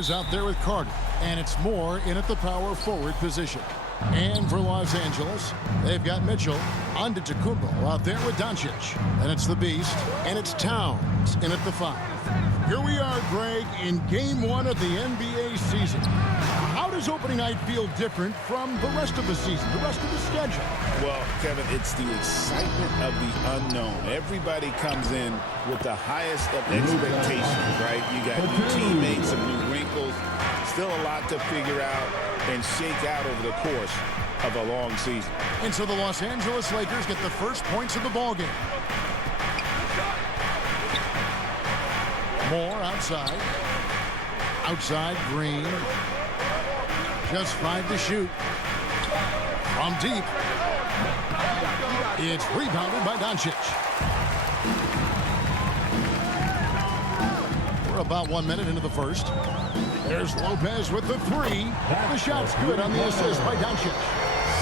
is out there with Carter, and it's Moore in at the power forward position. And for Los Angeles, they've got Mitchell, Antetokounmpo out there with Doncic. And it's the Beast, and it's Towns in at the 5. Here we are, Greg, in Game 1 of the NBA season. How does opening night feel different from the rest of the season, the rest of the schedule? Well, Kevin, it's the excitement of the unknown. Everybody comes in with the highest of expectations, right? You got new teammates, some new wrinkles, still a lot to figure out and shake out over the course of a long season. And so the Los Angeles Lakers get the first points of the ballgame. Moore outside. Outside, Green. Just 5 to shoot. From deep. It's rebounded by Doncic. We're about 1 minute into the first. There's Lopez with the 3. The shot's good on the assist by Doncic.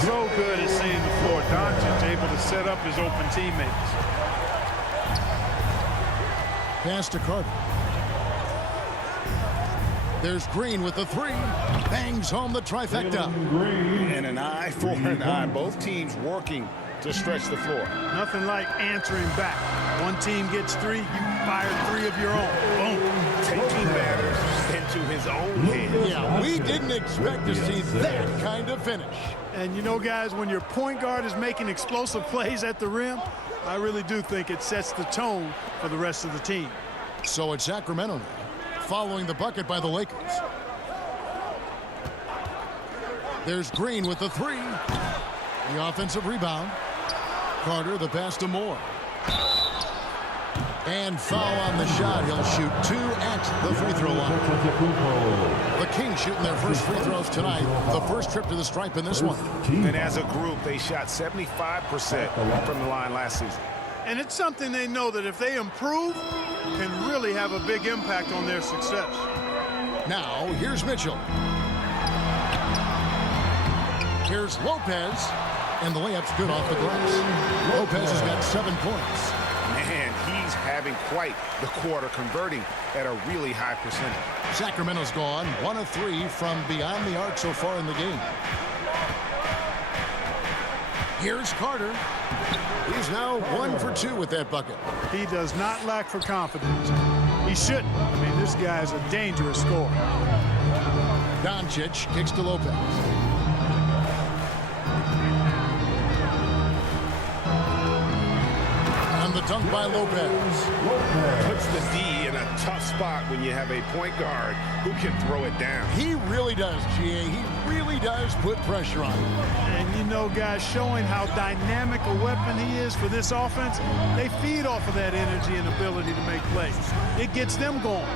So good at seeing the floor. Doncic able to set up his open teammates. Pass to Carter. There's Green with the 3. Bangs home the trifecta. And an eye for an eye. Both teams working to stretch the floor. Nothing like answering back. One team gets 3, you fire 3 of your own. Boom. Taking matters into his own hands. Yeah, we didn't expect to see that kind of finish. And you know, guys, when your point guard is making explosive plays at the rim, I really do think it sets the tone for the rest of the team. So it's Sacramento now, following the bucket by the Lakers. There's Green with the 3. The offensive rebound. Carter, the pass to Moore. And foul on the shot. He'll shoot 2 at the free throw line. The Kings shooting their first free throws tonight. The first trip to the stripe in this one. And as a group, they shot 75% from the line last season. And it's something they know that if they improve, can really have a big impact on their success. Now, here's Mitchell. Here's Lopez. And the layup's good off the glass. Lopez has got 7 points. Man, he's having quite the quarter, converting at a really high percentage. Sacramento's gone 1 of 3 from beyond the arc so far in the game. Here's Carter. He's now 1 for 2 with that bucket. He does not lack for confidence. He shouldn't. I mean, this guy's a dangerous scorer. Doncic kicks to Lopez. And the dunk by Lopez. Puts the D in a tough spot when you have a point guard who can throw it down. He really does, GA. He really does put pressure on him. And you know, guys, showing how dynamic a weapon he is for this offense, they feed off of that energy and ability to make plays. It gets them going.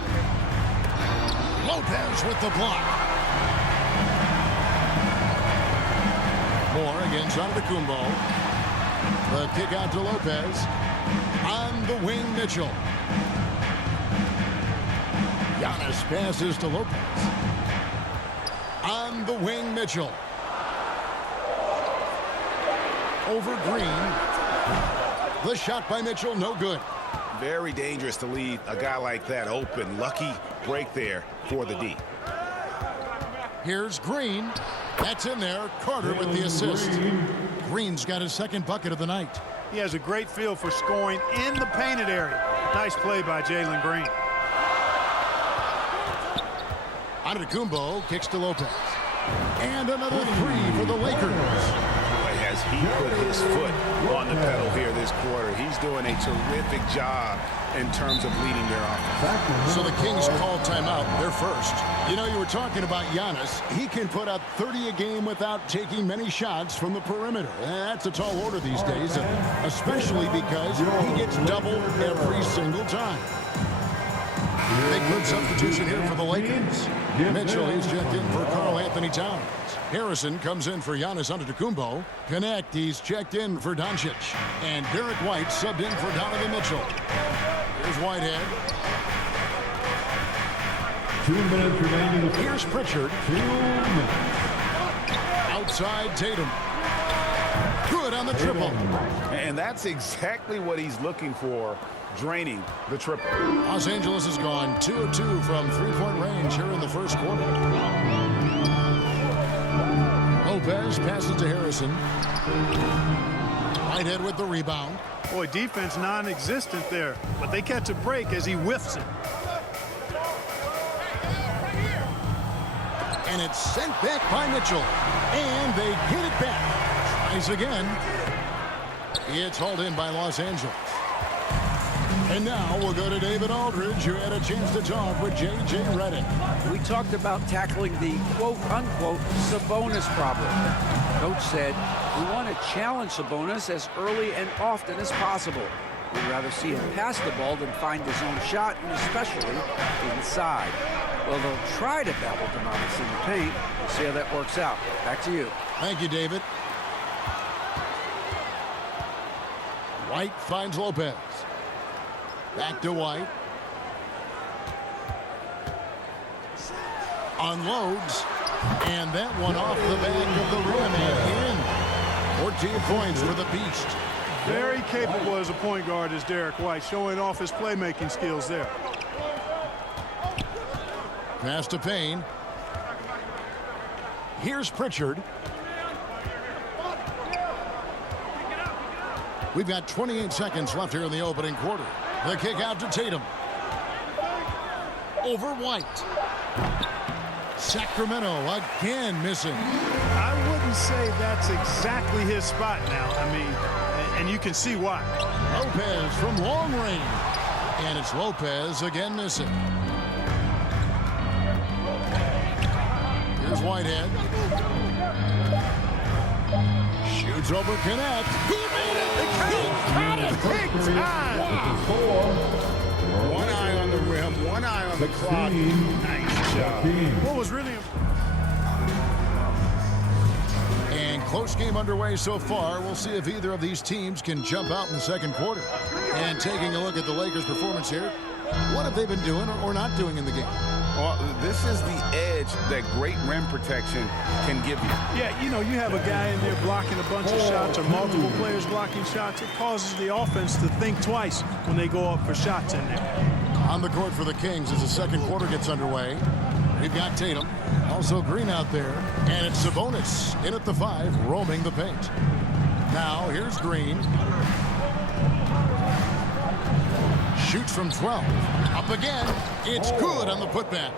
Lopez with the block. Moore against Antetokounmpo. The kick out to Lopez. On the wing, Mitchell. Giannis passes to Lopez. On the wing, Mitchell. Over Green. The shot by Mitchell, no good. Very dangerous to leave a guy like that open. Lucky break there for the D. Here's Green. That's in there. Carter with the assist. Green's got his 2nd bucket of the night. He has a great feel for scoring in the painted area. Nice play by Jalen Green. Antetokounmpo kicks to Lopez. And another 3 for the Lakers. As he put his foot on the pedal here this quarter, he's doing a terrific job in terms of leading their offense. So the Kings called timeout. They're first. You know, you were talking about Giannis. He can put up 30 a game without taking many shots from the perimeter. That's a tall order these days, especially because he gets doubled every single time. Big good substitution here for the Lakers. Mitchell, he's checked in for Karl Anthony Towns. Harrison comes in for Giannis Antetokounmpo. Connect, he's checked in for Doncic. And Derek White subbed in for Donovan Mitchell. Here's Whitehead. 2 minutes remaining. Here's Pritchard. 2 minutes. Outside Tatum. Good on the triple. And that's exactly what he's looking for draining the triple. Los Angeles has gone 2 of 2 from three-point range here in the first quarter. Lopez passes to Harrison. Whitehead with the rebound. Boy, defense non-existent there, but they catch a break as he whiffs it. And it's sent back by Mitchell. And they get it back. Tries again. It's hauled in by Los Angeles. And now we'll go to David Aldridge, who had a chance to talk with J.J. Redick. We talked about tackling the quote-unquote Sabonis problem. Coach said, we want to challenge Sabonis as early and often as possible. We'd rather see him pass the ball than find his own shot, and especially inside. Well, they'll try to battle Demonis in the paint. We'll see how that works out. Back to you. Thank you, David. White finds Lopez. Back to White. Unloads. And that one off the back of the rim and in. 14 points for the Beast. Very capable as a point guard is Derek White, showing off his playmaking skills there. Pass to Payne. Here's Pritchard. We've got 28 seconds left here in the opening quarter. The kick out to Tatum. Over White. Sacramento again missing. I wouldn't say that's exactly his spot now. I mean, and you can see why. Lopez from long range. And it's Lopez again missing. Here's Whitehead. Shoots over Connect. He made it. He got it. Big time. One eye on the rim, one eye on the clock. Nice job. What was really And close game underway so far. We'll see if either of these teams can jump out in the second quarter. And taking a look at the Lakers' performance here, what have they been doing or not doing in the game? Well, this is the edge that great rim protection can give you. Yeah, you know, you have a guy in there blocking a bunch of shots or multiple players blocking shots. It causes the offense to think twice when they go up for shots in there. On the court for the Kings as the second quarter gets underway. We've got Tatum, also Green out there, and it's Sabonis in at the 5, roaming the paint. Now here's Green. Shoots from 12. Up again. It's good on the putback.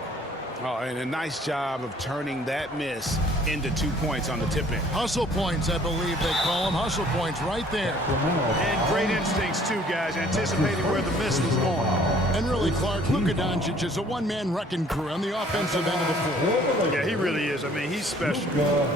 Oh, and a nice job of turning that miss into 2 points on the tip-in. Hustle points, I believe they call them. Hustle points right there. And great instincts, too, guys, anticipating where the miss was going. And really, Clark, Luka Doncic is a one-man wrecking crew on the offensive end of the floor. Yeah, he really is. I mean, he's special.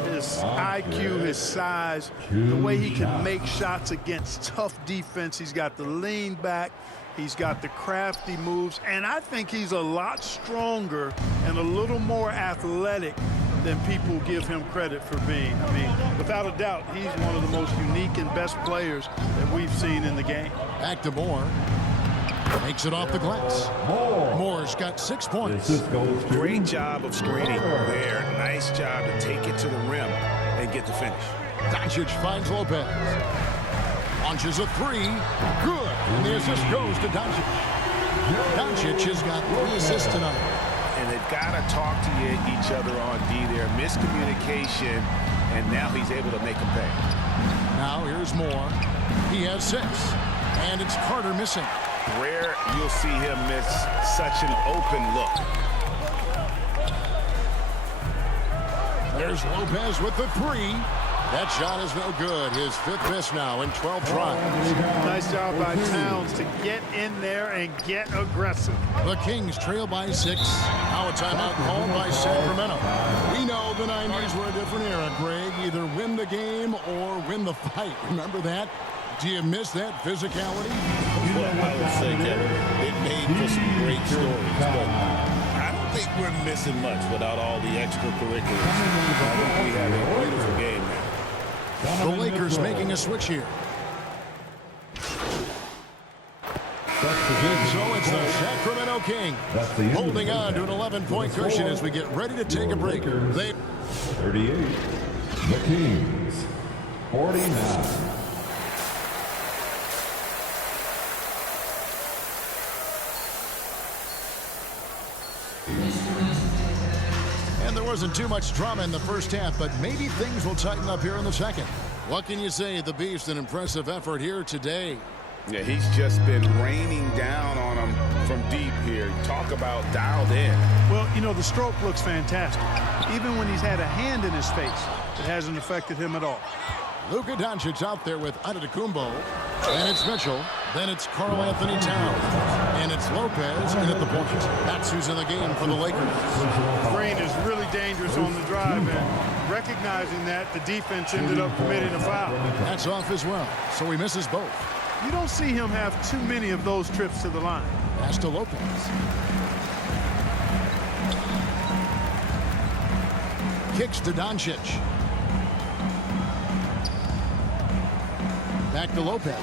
His IQ, his size, the way he can make shots against tough defense. He's got the lean back. He's got the crafty moves, and I think he's a lot stronger and a little more athletic than people give him credit for being. I mean, without a doubt, he's one of the most unique and best players that we've seen in the game. Back to Moore. Makes it off the glass. Moore's got 6 points. Great job of screening there. Nice job to take it to the rim and get the finish. Doncic finds Lopez. Launches a 3. Good. And the assist goes to Doncic. Doncic has got 3 assists tonight. And they've got to talk to each other on D there. Miscommunication, and now he's able to make a pay. Now here's Moore. He has 6. And it's Carter missing. Rare you'll see him miss such an open look. There's Lopez with the 3. That shot is no good. His 5th miss now in 12 tries. Nice job by Towns to get in there and get aggressive. The Kings trail by 6. Now a timeout called by Sacramento. We know the 90s were a different era, Greg. Either win the game or win the fight. Remember that? Do you miss that physicality? Well, I would say, Kevin, it made for some great stories, but I don't think we're missing much without all the extracurriculars. I think we have a beautiful game now. The Lakers making a switch here. So it's the Sacramento Kings holding on to an 11-point cushion as we get ready to take a break. 38. The Kings. 49. And there wasn't too much drama in the first half, but maybe things will tighten up here in the second. What can you say? The Beast, an impressive effort here today. Yeah, he's just been raining down on him from deep here. Talk about dialed in. Well, you know, the stroke looks fantastic. Even when he's had a hand in his face, it hasn't affected him at all. Luka Doncic out there with Antetokounmpo. Then it's Mitchell. Then it's Karl Anthony Towns. And it's Lopez in at the point. That's who's in the game for the Lakers. Green is really dangerous on the drive, and recognizing that, the defense ended up committing a foul. That's off as well, so he misses both. You don't see him have too many of those trips to the line. Pass to Lopez. Kicks to Doncic. Back to Lopez.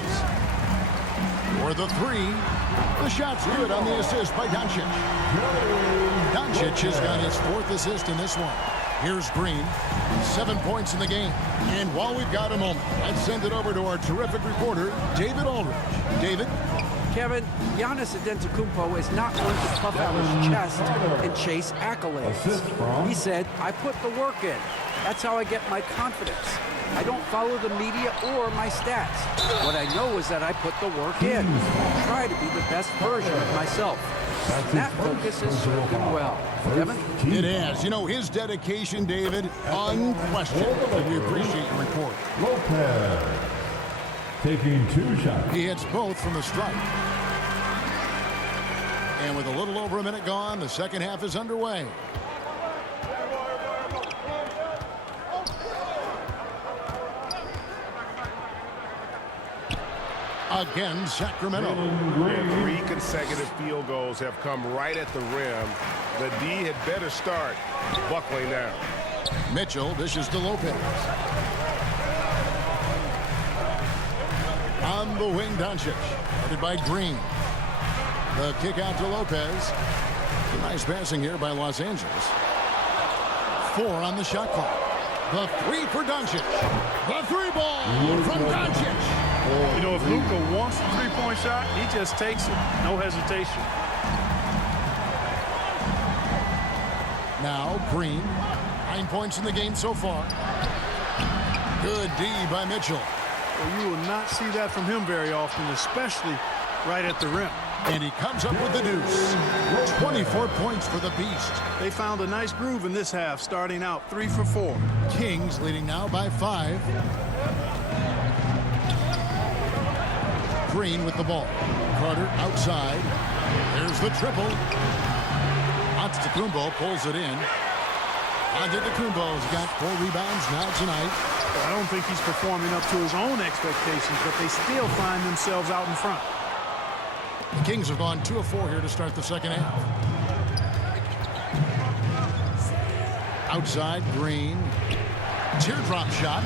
For the three. The shot's good on the assist by Doncic. Doncic has got his 4th assist in this one. Here's Green. 7 points in the game. And while we've got a moment, let's send it over to our terrific reporter, David Aldridge. David? Kevin, Giannis Antetokounmpo is not going to puff out his chest and chase accolades. He said, I put the work in. That's how I get my confidence. I don't follow the media or my stats. What I know is that I put the work in. Try to be the best version of myself. That focus has served him well. Kevin? It has. You know, his dedication, David, unquestioned. And we appreciate your report. Lopez taking 2 shots. He hits both from the stripe. And with a little over a minute gone, the second half is underway. Again, Sacramento. 3 consecutive field goals have come right at the rim. The D had better start buckling down. Mitchell dishes to Lopez. On the wing, Doncic. Headed by Green. The kick out to Lopez. Nice passing here by Los Angeles. 4 on the shot clock. The 3 for Doncic. The 3 ball from Doncic. You know, if Luka wants the three-point shot, he just takes it. No hesitation. Now Green. 9 points in the game so far. Good D by Mitchell. Well, you will not see that from him very often, especially right at the rim. And he comes up with the deuce. 24 points for the Beast. They found a nice groove in this half, starting out 3 for 4. Kings leading now by 5. Green with the ball. Carter outside. There's the triple. Antetokounmpo pulls it in. Antetokounmpo's got 4 rebounds now tonight. I don't think he's performing up to his own expectations, but they still find themselves out in front. The Kings have gone 2 of 4 here to start the second half. Outside, Green. Teardrop shot.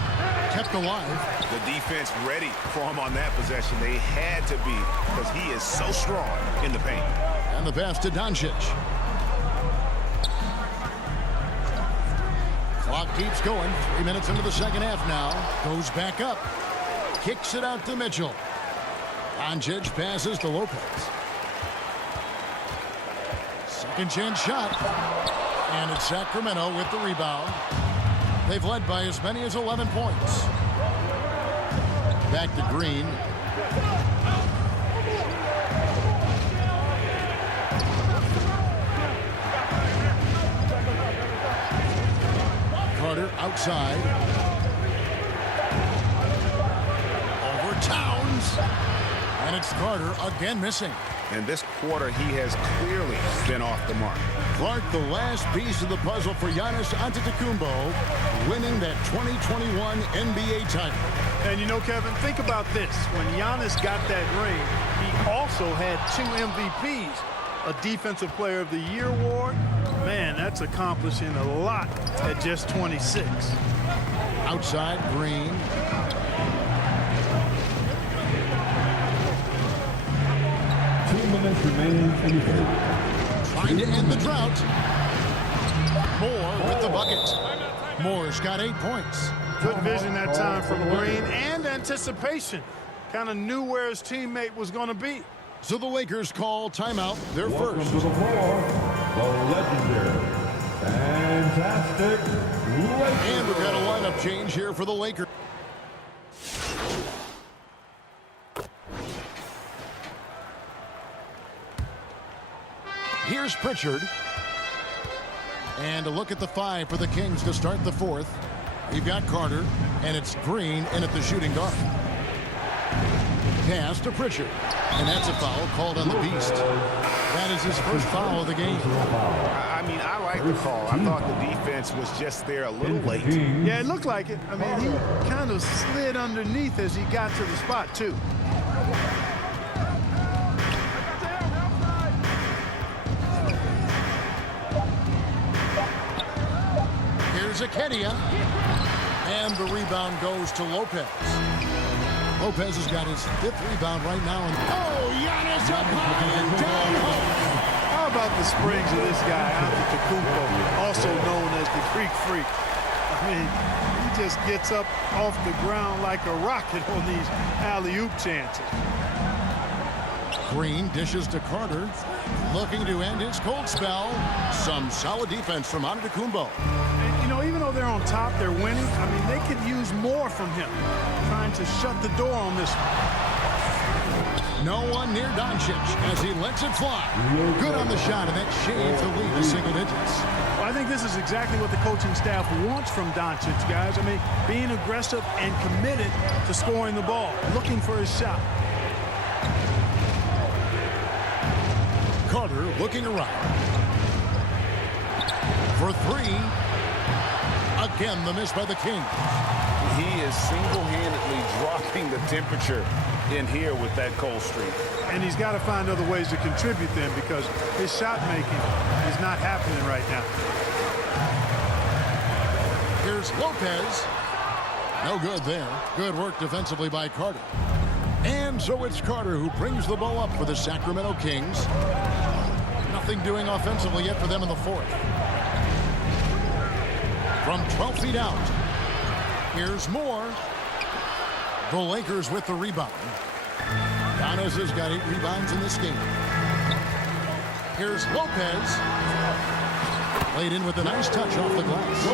Kept alive. The defense ready for him on that possession. They had to be, because he is so strong in the paint. And the pass to Doncic. Clock keeps going. 3 minutes into the second half now. Goes back up. Kicks it out to Mitchell. Doncic passes to Lopez. Second chance shot. And it's Sacramento with the rebound. They've led by as many as 11 points. Back to Green. Carter outside. Over Towns. And it's Carter again missing. And this quarter, he has clearly been off the mark. Clark, the last piece of the puzzle for Giannis Antetokounmpo, winning that 2021 NBA title. And you know, Kevin, think about this. When Giannis got that ring, he also had 2 MVPs, a Defensive Player of the Year award. Man, that's accomplishing a lot at just 26. Outside, Green. Remaining in the third. Trying to end the drought. Moore with the bucket. Moore's got 8 points. Good vision that time from Green and anticipation. Kind of knew where his teammate was going to be. So the Lakers call timeout, their first. Welcome to the floor, the legendary, fantastic Lakers. And we've got a lineup change here for the Lakers. Here's Pritchard. And a look at the 5 for the Kings to start the 4th. You've got Carter, and it's Green in at the shooting guard. Pass to Pritchard. And that's a foul called on the Beast. That is his first foul of the game. I mean, I like the call. I thought the defense was just there a little late. Yeah, it looked like it. I mean, he kind of slid underneath as he got to the spot, too. Here's Akedia. And the rebound goes to Lopez. Lopez has got his 5th rebound right now. And Giannis up high and down low. How about the springs of this guy, Antetokounmpo, also known as the Greek Freak? I mean, he just gets up off the ground like a rocket on these alley-oop chances. Green dishes to Carter. Looking to end his cold spell. Some solid defense from Antetokounmpo. And, you know, even though they're on top, they're winning. I mean, they could use more from him. Trying to shut the door on this one. No one near Doncic as he lets it fly. Good on the shot, and that shaves the lead to single digits. Well, I think this is exactly what the coaching staff wants from Doncic, guys. I mean, being aggressive and committed to scoring the ball, looking for his shot. Carter looking around. For 3. Again, the miss by the Kings. He is single-handedly dropping the temperature in here with that cold streak. And he's got to find other ways to contribute then, because his shot making is not happening right now. Here's Lopez. No good there. Good work defensively by Carter. And so it's Carter who brings the ball up for the Sacramento Kings. Nothing doing offensively yet for them in the 4th. From 12 feet out. Here's Moore. The Lakers with the rebound. Giannis has got 8 rebounds in this game. Here's Lopez. Laid in with a nice touch off the glass.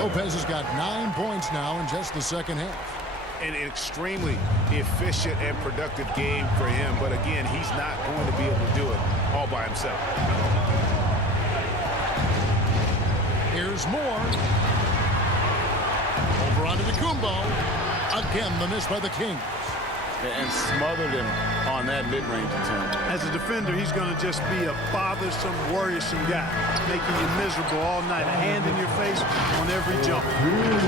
Lopez has got 9 points now in just the second half. An extremely efficient and productive game for him. But again, he's not going to be able to do it all by himself. Here's Moore. Over onto Antetokounmpo. Again, the miss by the Kings. And smothered him on that mid-range attempt. As a defender, he's going to just be a bothersome, worrisome guy, making you miserable all night, a hand in your face on every jump.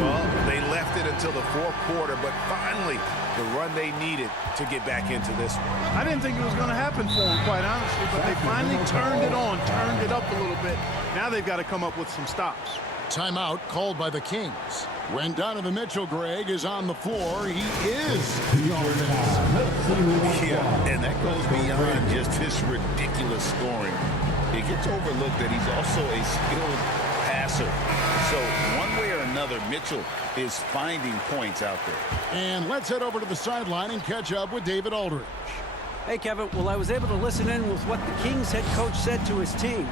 Well, they left it until the 4th quarter, but finally the run they needed to get back into this one. I didn't think it was going to happen for them, quite honestly, but they finally turned it on, turned it up a little bit. Now they've got to come up with some stops. Timeout called by the Kings. When Donovan Mitchell, Greg, is on the floor, he is the offense. Yeah, and that goes beyond just his ridiculous scoring. It gets overlooked that he's also a skilled passer. So one way or another, Mitchell is finding points out there. And let's head over to the sideline and catch up with David Aldridge. Hey, Kevin. Well, I was able to listen in with what the Kings head coach said to his team.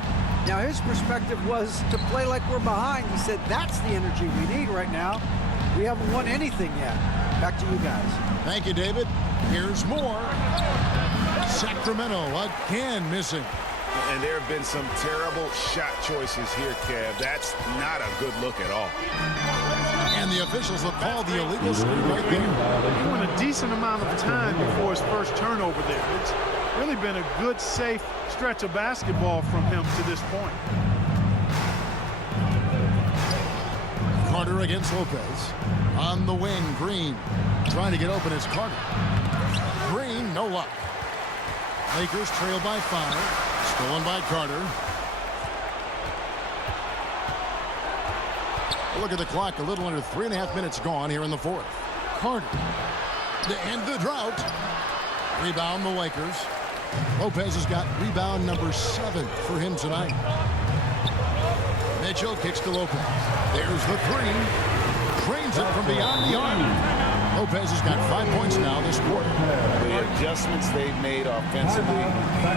Now, his perspective was to play like we're behind. He said that's the energy we need right now. We haven't won anything yet. Back to you guys. Thank you, David. Here's more. Sacramento again missing. And there have been some terrible shot choices here, Kev. That's not a good look at all. And the officials will call the illegal screen right there. He went a decent amount of time before his first turnover there. It's really been a good, safe stretch of basketball from him to this point. Carter against Lopez. On the wing, Green. Trying to get open is Carter. Green, no luck. Lakers trail by 5. Stolen by Carter. Look at the clock. A little under 3.5 minutes gone here in the 4th. Carter. To end the drought. Rebound the Lakers. Lopez has got rebound number 7 for him tonight. Mitchell kicks to Lopez. There's the 3. Trains it from beyond the arc. Lopez has got 5 points now this quarter. The adjustments they've made offensively,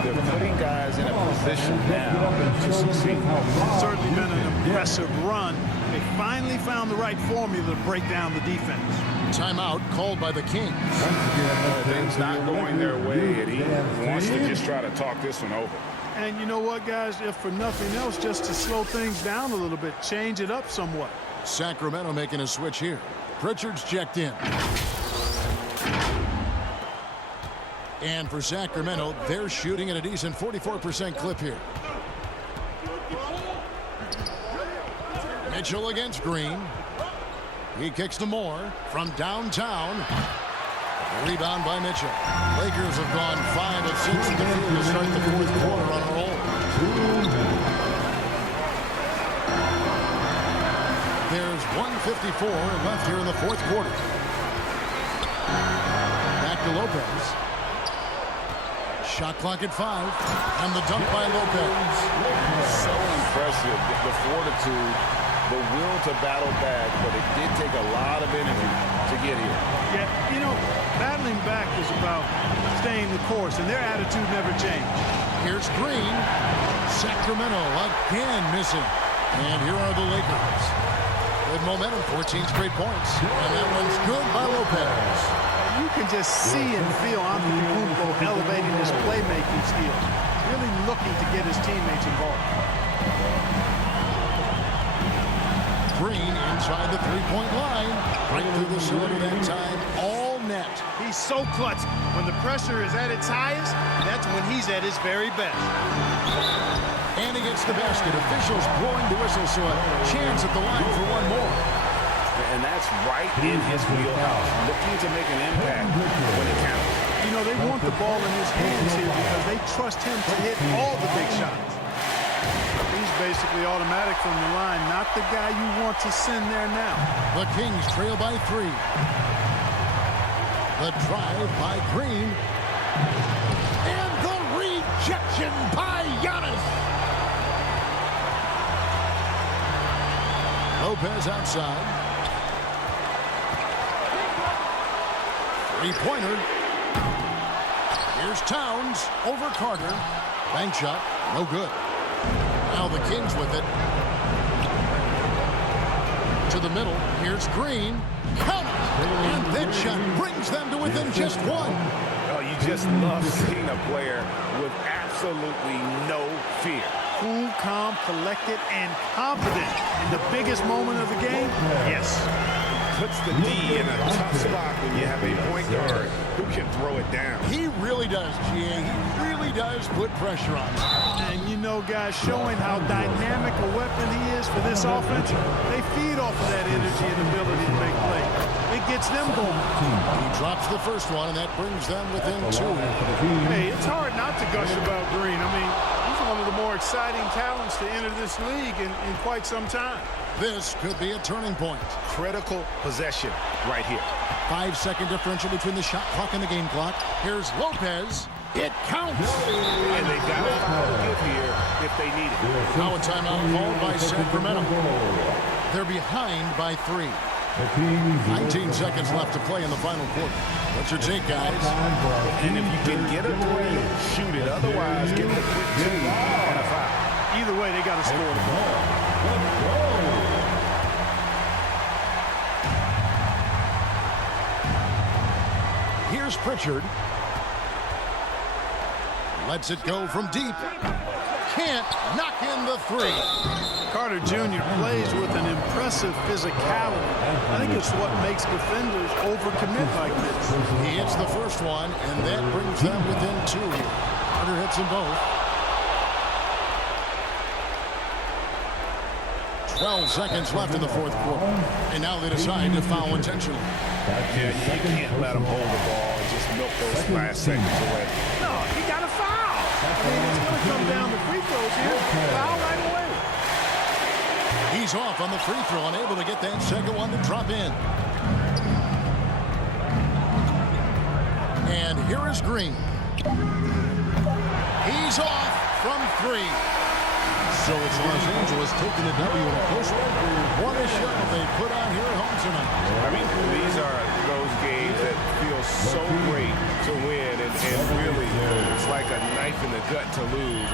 they're putting guys in a position now to succeed. It's certainly been an impressive run. They finally found the right formula to break down the defense. Timeout called by the Kings. Things not going their way, and he wants to just try to talk this one over. And you know what, guys? If for nothing else, just to slow things down a little bit, change it up somewhat. Sacramento making a switch here. Pritchard's checked in. And for Sacramento, they're shooting at a decent 44% clip here. Mitchell against Green. He kicks to Moore from downtown. Rebound by Mitchell. Lakers have gone 5 of 6 in the field to start the fourth quarter on a roll. There's 1:54 left here in the fourth quarter. Back to Lopez. Shot clock at 5. And the dunk by Lopez. So impressive, the fortitude, the will to battle back, but it did take a lot of energy to get here. Yeah, you know, battling back is about staying the course, and their attitude never changed. Here's Green. Sacramento again missing. And here are the Lakers. Good momentum, 14 straight points. And that one's good by Lopez. You can just see and feel Antetokounmpo elevating his playmaking skills, really looking to get his teammates involved. Green inside the three-point line. Right through the cylinder that time. All net. He's so clutch. When the pressure is at its highest, that's when he's at his very best. And he gets the basket. Officials blowing the whistle, so a chance at the line for one more. And that's right in his wheelhouse, looking to make an impact when it counts. You know, they want the ball in his hands here because they trust him to hit all the big shots. He's basically automatic from the line, not the guy you want to send there now. The Kings trail by 3. The drive by Green. And the rejection by Giannis. Lopez outside. Three-pointer. Here's Towns over Carter. Bank shot, no good. Now the Kings with it. To the middle. Here's Green. Count it. And that shot brings them to within just 1. Oh, you just love seeing a player with absolutely no fear. Cool, calm, collected, and confident in the biggest moment of the game? Yes. Puts the D in a tough spot when you have a point guard who can throw it down. He really does, GA. He really does put pressure on him. And you know, guys, showing how dynamic a weapon he is for this offense, they feed off of that energy and ability to make plays. It gets them going. He drops the first one, and that brings them within 2. Hey, it's hard not to gush about Green. I mean, he's one of the more exciting talents to enter this league in quite some time. This could be a turning point. Critical possession right here. 5-second differential between the shot clock and the game clock. Here's Lopez. It counts. And they've got a foul to give here if they need it. Now a timeout called by Sacramento. They're behind by 3. 19 seconds left to play in the final quarter. What's your take, guys? And if you can get a 3, shoot it. Otherwise, get the quick 2 and a foul. Either way, they got to score the ball. Here's Pritchard. Lets it go from deep. Can't knock in the 3. Carter Jr. plays with an impressive physicality. I think it's what makes defenders overcommit like this. He hits the first one, and that brings them within 2 here. Carter hits them both. 12 seconds left in the fourth quarter. And now they decide to foul intentionally. Yeah, you can't let him hold the ball and just milk those last seconds away. No, he got a foul. I mean, it's going to come down to free throws here. Foul right away. He's off on the free throw, unable to get that second one to drop in. And here is Green. He's off from 3. So it's Los Angeles taking the W in a close one. What a show they put on here at home tonight. I mean, these are those games that feel so great to win, and really, it's like a knife in the gut to lose.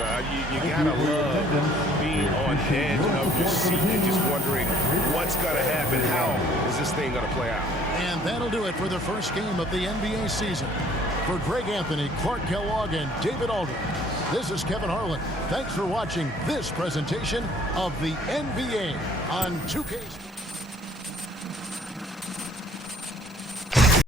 You gotta love being on edge of your seat and just wondering what's gonna happen. How is this thing gonna play out? And that'll do it for the first game of the NBA season. For Greg Anthony, Clark Kellogg, and David Aldridge, this is Kevin Harlan. Thanks for watching this presentation of the NBA on 2K.